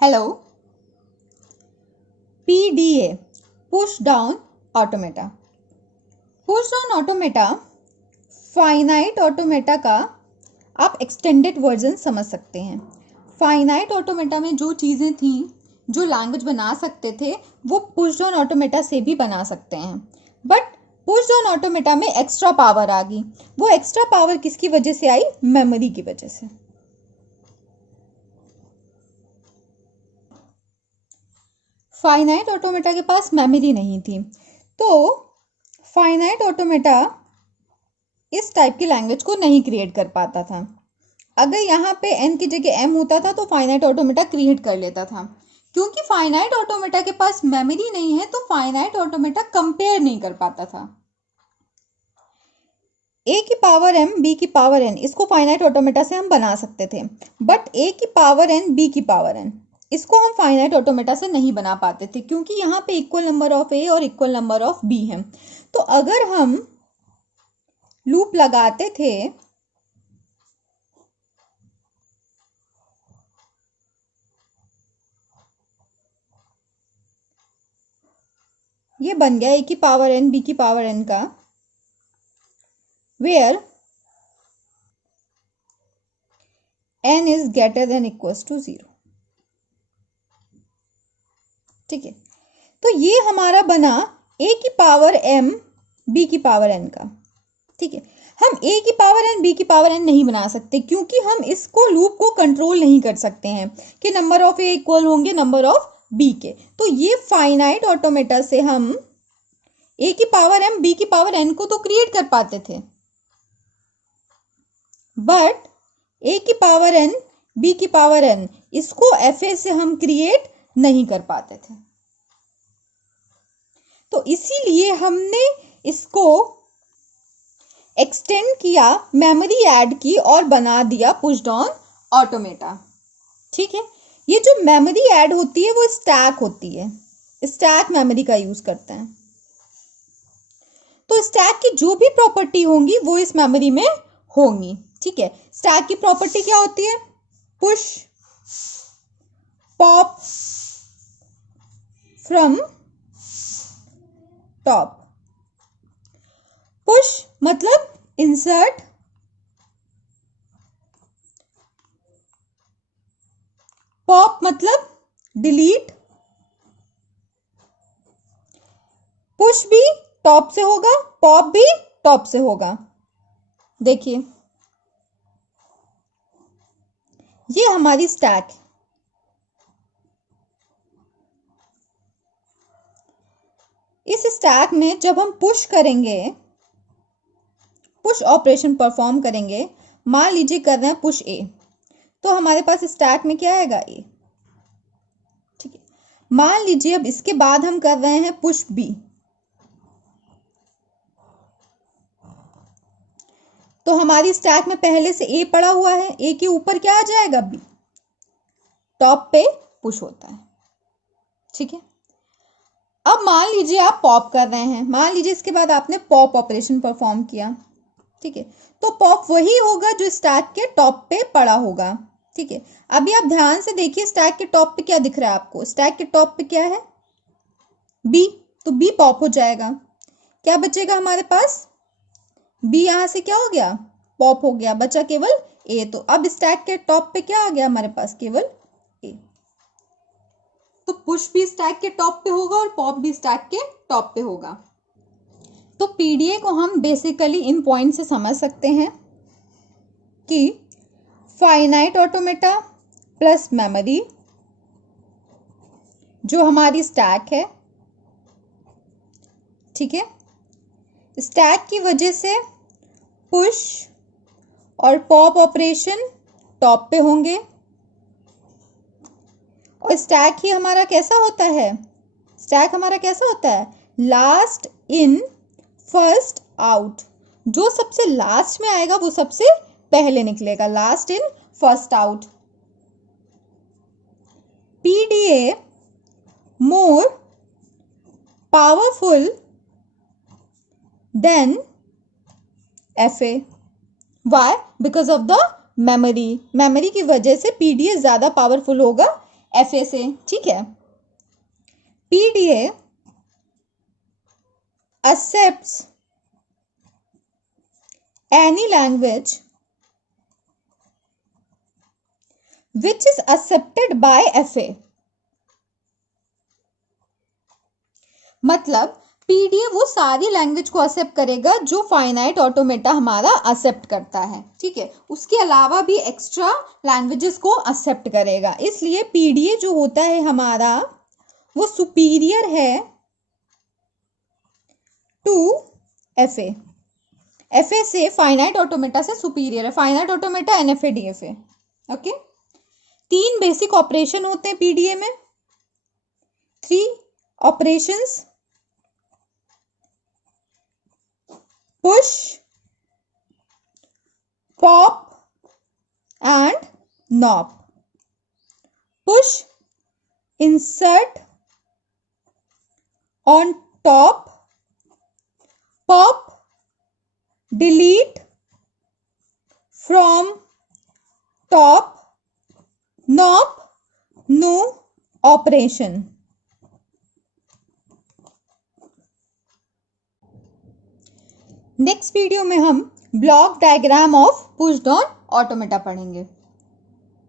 Hello. PDA push down automata. Push down automata finite automata का आप extended version समझ सकते हैं। फाइनाइट ऑटोमेटा में जो चीज़ें थी जो लैंग्वेज बना सकते थे वो पुश डाउन ऑटोमेटा से भी बना सकते हैं, बट पुश डाउन ऑटोमेटा में एक्स्ट्रा पावर आ गई। वो एक्स्ट्रा पावर किसकी वजह से आई? मेमोरी की वजह से। फाइनाइट ऑटोमेटा के पास मेमोरी नहीं थी, तो फाइनाइट ऑटोमेटा इस टाइप की लैंग्वेज को नहीं क्रिएट कर पाता था। अगर यहाँ पे n की जगह m होता था तो फाइनाइट ऑटोमेटा क्रिएट कर लेता था। क्योंकि फाइनाइट ऑटोमेटा के पास मेमोरी नहीं है तो फाइनाइट ऑटोमेटा कंपेयर नहीं कर पाता था। a की पावर m b की पावर n, इसको फाइनाइट ऑटोमेटा से हम बना सकते थे, बट a की पावर n b की पावर n इसको हम फाइनाइट ऑटोमेटा से नहीं बना पाते थे, क्योंकि यहाँ पे इक्वल नंबर ऑफ a और इक्वल नंबर ऑफ b है। तो अगर हम लूप लगाते थे ये बन गया a की पावर n b की पावर n का, where n is greater than equals to 0। ठीक है, तो ये हमारा बना a की पावर m b की पावर n का। ठीक है, हम a की पावर n b की पावर n नहीं बना सकते, क्योंकि हम इसको लूप को कंट्रोल नहीं कर सकते हैं कि नंबर ऑफ a इक्वल होंगे नंबर ऑफ b के। तो ये फाइनाइट ऑटोमेटा से हम a की पावर m b की पावर n को तो क्रिएट कर पाते थे, बट a की पावर n b की पावर n इसको fa से हम क्रिएट नहीं कर पाते थे। तो इसीलिए हमने इसको एक्सटेंड किया, मेमोरी ऐड की और बना दिया पुश डाउन ऑटोमेटा। ठीक है, ये जो मेमोरी ऐड होती है वो स्टैक होती है, स्टैक मेमोरी का यूज करते हैं। तो स्टैक की जो भी प्रॉपर्टी होंगी वो इस मेमोरी में होंगी। ठीक है, स्टैक की प्रॉपर्टी क्या होती है? Push pop from top. Push मतलब इंसर्ट, पॉप मतलब डिलीट। पुश भी टॉप से होगा, पॉप भी टॉप से होगा। देखिए ये हमारी स्टैक है। इस स्टैक में जब हम पुश करेंगे, पुश ऑपरेशन परफॉर्म करेंगे, मान लीजिए कर रहे हैं पुश ए, तो हमारे पास स्टैक में क्या आएगा? ए। ठीक है, मान लीजिए अब इसके बाद हम कर रहे हैं पुश बी, तो हमारी स्टैक में पहले से ए पड़ा हुआ है, ए के ऊपर क्या आ जाएगा? बी। टॉप पे पुश होता है। ठीक है, अब मान लीजिए आप पॉप कर रहे हैं, मान लीजिए इसके बाद आपने पॉप ऑपरेशन परफॉर्म किया। ठीक है, तो पॉप वही होगा जो स्टैक के टॉप पे पड़ा होगा। ठीक है, अभी आप ध्यान से देखिए स्टैक के टॉप पे क्या दिख रहा है आपको? स्टैक के टॉप पे क्या है? बी, तो बी पॉप हो जाएगा। क्या बचेगा हमारे पास? बी यहां से क्या हो गया? पॉप हो गया, बचा केवल ए। तो अब स्टैक के टॉप पे क्या आ गया हमारे पास? केवल ए। तो पुश भी स्टैक के टॉप पे होगा और पॉप भी स्टैक के टॉप पे होगा। तो पीडीए को हम बेसिकली इन पॉइंट से समझ सकते हैं कि फाइनाइट ऑटोमेटा प्लस मेमोरी जो हमारी स्टैक है। ठीक है, स्टैक की वजह से पुश और पॉप ऑपरेशन टॉप पे होंगे, और स्टैक ही हमारा कैसा होता है? स्टैक हमारा कैसा होता है? Last in first out. जो सबसे लास्ट में आएगा वो सबसे पहले निकलेगा, last in first out. PDA more powerful than FA. Why? Because of the memory. Memory की वजह से पीडीए ज्यादा पावरफुल होगा FA से, ठीक है। PDA accepts any language which is accepted by FA। मतलब पीडीए वो सारी लैंग्वेज को एक्सेप्ट करेगा जो फाइनाइट ऑटोमेटा हमारा एक्सेप्ट करता है, ठीक है। उसके अलावा भी एक्स्ट्रा लैंग्वेजेस को एक्सेप्ट करेगा। इसलिए पीडीए जो होता है हमारा वो सुपीरियर है टू एफए। एफए से फाइनाइट ऑटोमेटा से सुपीरियर है। Finite automata NFA DFA, okay. 3 basic operation होते हैं पीडीए में। 3 operations: push, pop and nop। push, insert on top, pop, delete from top, nop, no operation। Next video में हम block diagram of pushed on automata पढ़ेंगे।